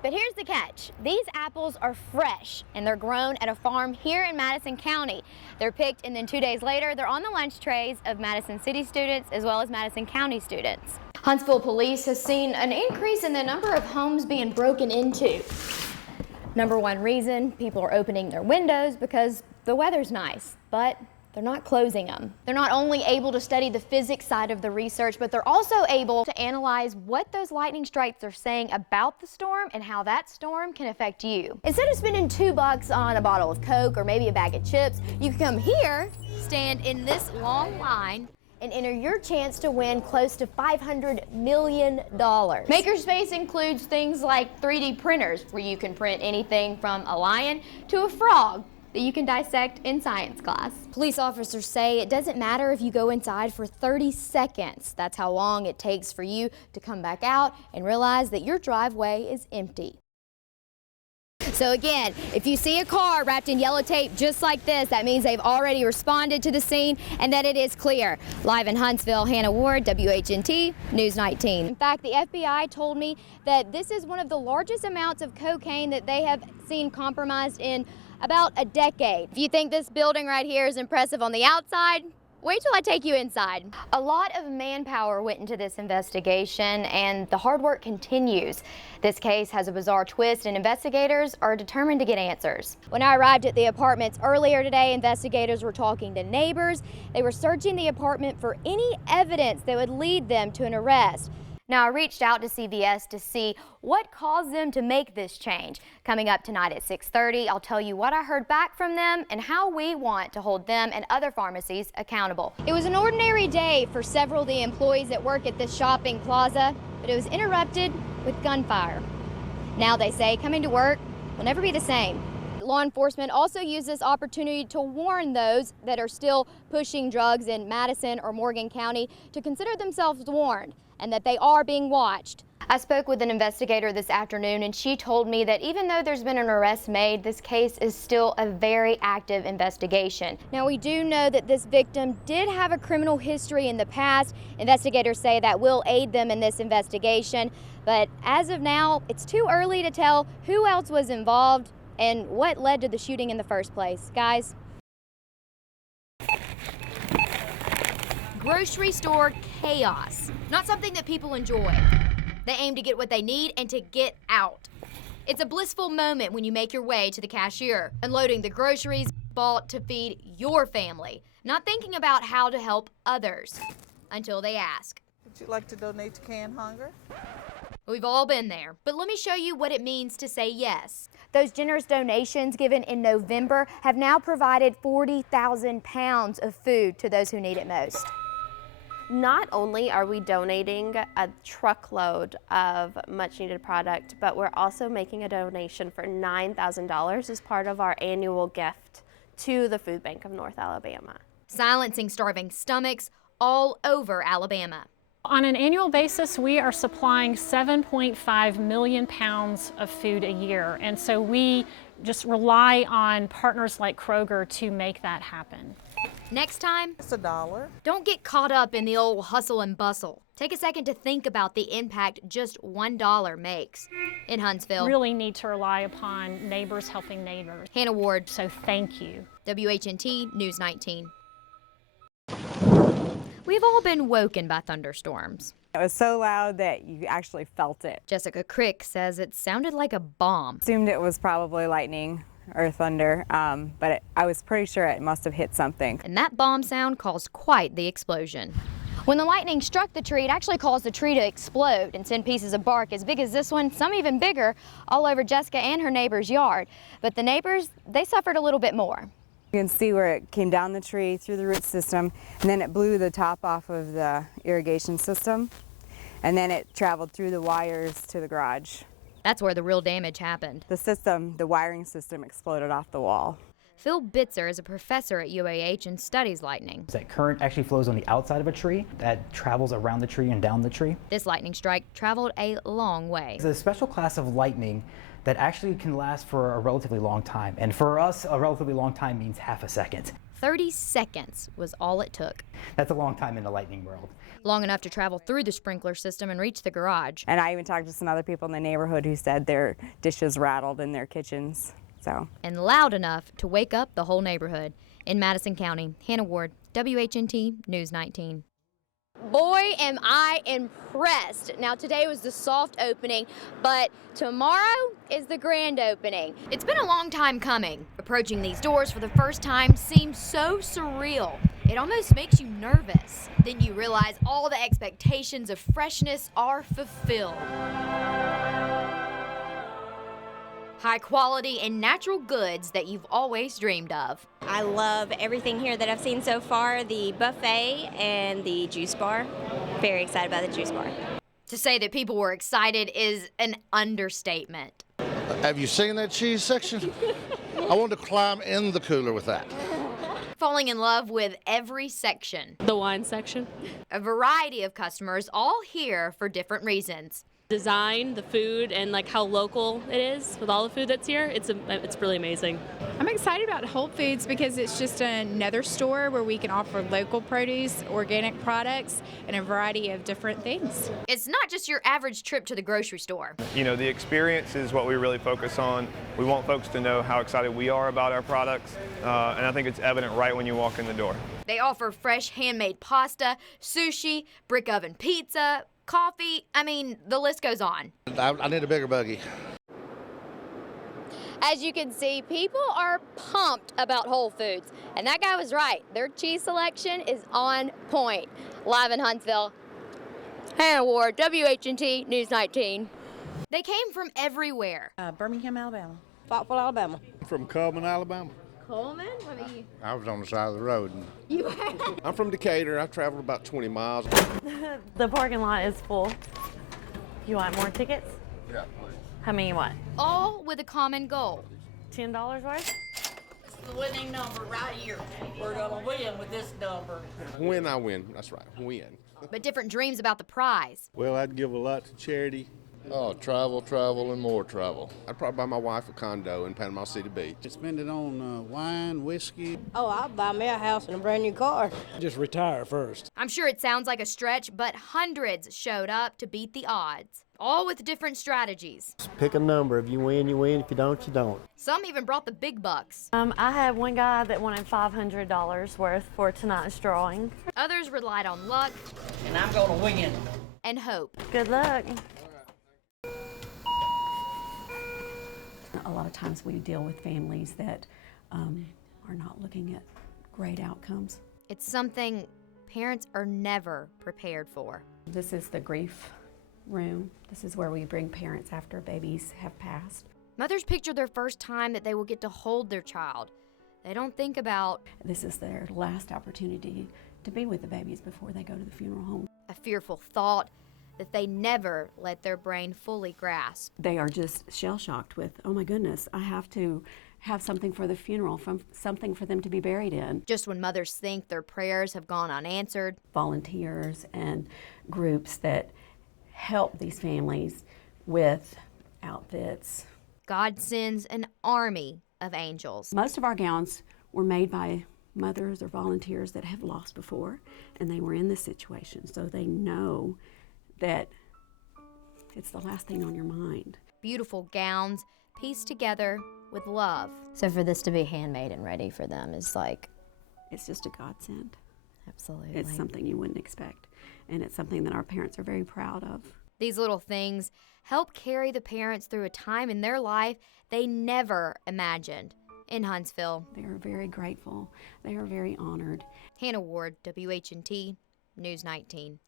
But here's the catch. These apples are fresh and they're grown at a farm here in Madison County. They're picked and then 2 days later, they're on the lunch trays of Madison City students as well as Madison County students. Huntsville police has seen an increase in the number of homes being broken into. Number one reason, people are opening their windows because the weather's nice, but they're not closing them. They're not only able to study the physics side of the research, but they're also able to analyze what those lightning strikes are saying about the storm and how that storm can affect you. Instead of spending $2 on a bottle of Coke or maybe a bag of chips, you can come here, stand in this long line, and enter your chance to win close to $500 million. Makerspace includes things like 3D printers, where you can print anything from a lion to a frog that you can dissect in science class. Police officers say it doesn't matter if you go inside for 30 seconds. That's how long it takes for you to come back out and realize that your driveway is empty. So again, if you see a car wrapped in yellow tape just like this, that means they've already responded to the scene and that it is clear. Live in Huntsville, Hannah Ward, WHNT, News 19. In fact, the FBI told me that this is one of the largest amounts of cocaine that they have seen compromised in about a decade. If you think this building right here is impressive on the outside, wait till I take you inside. A lot of manpower went into this investigation and the hard work continues. This case has a bizarre twist and investigators are determined to get answers. When I arrived at the apartments earlier today, investigators were talking to neighbors. They were searching the apartment for any evidence that would lead them to an arrest. Now, I reached out to CVS to see what caused them to make this change. Coming up tonight at 6:30, I'll tell you what I heard back from them and how we want to hold them and other pharmacies accountable. It was an ordinary day for several of the employees that work at this shopping plaza, but it was interrupted with gunfire. Now they say coming to work will never be the same. Law enforcement also used this opportunity to warn those that are still pushing drugs in Madison or Morgan County to consider themselves warned and that they are being watched. I spoke with an investigator this afternoon and she told me that even though there's been an arrest made, this case is still a very active investigation. Now, we do know that this victim did have a criminal history in the past. Investigators say that will aid them in this investigation, but as of now, it's too early to tell who else was involved and what led to the shooting in the first place. Guys. Grocery store chaos. Not something that people enjoy. They aim to get what they need and to get out. It's a blissful moment when you make your way to the cashier, unloading the groceries bought to feed your family, not thinking about how to help others until they ask. Would you like to donate to Canned Hunger? We've all been there, but let me show you what it means to say yes. Those generous donations given in November have now provided 40,000 pounds of food to those who need it most. Not only are we donating a truckload of much needed product, but we're also making a donation for $9,000 as part of our annual gift to the Food Bank of North Alabama. Silencing starving stomachs all over Alabama. On an annual basis, we are supplying 7.5 million pounds of food a year, and so we just rely on partners like Kroger to make that happen. Next time, It's $1. don't get caught up in the old hustle and bustle. Take a second to think about the impact just $1 makes. In Huntsville, Really need to rely upon neighbors helping neighbors. Hannah Ward, So thank you. WHNT News 19. We've all been woken by thunderstorms. It was so loud that you actually felt it. Jessica Crick says it sounded like a bomb. Assumed it was probably lightning or thunder, but I was pretty sure it must have hit something. And that bomb sound caused quite the explosion. When the lightning struck the tree, it actually caused the tree to explode and send pieces of bark as big as this one, some even bigger, all over Jessica and her neighbor's yard. But the neighbors, they suffered a little bit more. You can see where it came down the tree, through the root system, and then it blew the top off of the irrigation system, and then it traveled through the wires to the garage. That's where the real damage happened. The wiring system exploded off the wall. Phil Bitzer is a professor at UAH and studies lightning. That current actually flows on the outside of a tree that travels around the tree and down the tree. This lightning strike traveled a long way. It's a special class of lightning that actually can last for a relatively long time. And for us, a relatively long time means half a second. 30 seconds was all it took. That's a long time in the lightning world. Long enough to travel through the sprinkler system and reach the garage. And I even talked to some other people in the neighborhood who said their dishes rattled in their kitchens. So. And loud enough to wake up the whole neighborhood. In Madison County, Hannah Ward, WHNT News 19. Boy, am I impressed. Now, today was the soft opening, but tomorrow is the grand opening. It's been a long time coming. Approaching these doors for the first time seems so surreal. It almost makes you nervous. Then you realize all the expectations of freshness are fulfilled. High quality and natural goods that you've always dreamed of. I love everything here that I've seen so far, the buffet and the juice bar. Very excited about the juice bar. To say that people were excited is an understatement. Have you seen that cheese section? I want to climb in the cooler with that. Falling in love with every section. The wine section. A variety of customers, all here for different reasons. Design, the food, and like how local it is with all the food that's here. It's really amazing. I'm excited about Whole Foods because it's just another store where we can offer local produce, organic products, and a variety of different things. It's not just your average trip to the grocery store. You know, the experience is what we really focus on. We want folks to know how excited we are about our products, and I think it's evident right when you walk in the door. They offer fresh handmade pasta, sushi, brick oven pizza, coffee, I mean, the list goes on. I need a bigger buggy. As you can see, people are pumped about Whole Foods. And that guy was right. Their cheese selection is on point. Live in Huntsville, Hannah Ward, WHNT News 19. They came from everywhere. Birmingham, Alabama. Fayetteville, Alabama. From Coleman, Alabama. Coleman? What are you? I was on the side of the road. I'm from Decatur. I've traveled about 20 miles. The parking lot is full. You want more tickets? Yeah. How many you want? All with a common goal. $10 worth? It's the winning number right here. We're going to win with this number. When I win, that's right, win. But different dreams about the prize. Well, I'd give a lot to charity. Oh, travel, travel, and more travel. I'd probably buy my wife a condo in Panama City Beach. Spend it on wine, whiskey. Oh, I'll buy me a house and a brand new car. Just retire first. I'm sure it sounds like a stretch, but hundreds showed up to beat the odds, all with different strategies. Pick a number. If you win, you win. If you don't, you don't. Some even brought the big bucks. I had one guy that wanted $500 worth for tonight's drawing. Others relied on luck. And I'm going to win. And hope. Good luck. A lot of times we deal with families that are not looking at great outcomes. It's something parents are never prepared for. This is the grief room. This is where we bring parents after babies have passed. Mothers picture their first time that they will get to hold their child. They don't think about this is their last opportunity to be with the babies before they go to the funeral home. A fearful thought that they never let their brain fully grasp. They are just shell-shocked with, oh my goodness, I have to have something for the funeral, something for them to be buried in. Just when mothers think their prayers have gone unanswered. Volunteers and groups that help these families with outfits. God sends an army of angels. Most of our gowns were made by mothers or volunteers that have lost before, and they were in this situation, so they know that it's the last thing on your mind. Beautiful gowns pieced together with love. So for this to be handmade and ready for them is like... It's just a godsend. Absolutely. It's something you wouldn't expect, and it's something that our parents are very proud of. These little things help carry the parents through a time in their life they never imagined. In Huntsville, they are very grateful. They are very honored. Hannah Ward, WHNT News 19.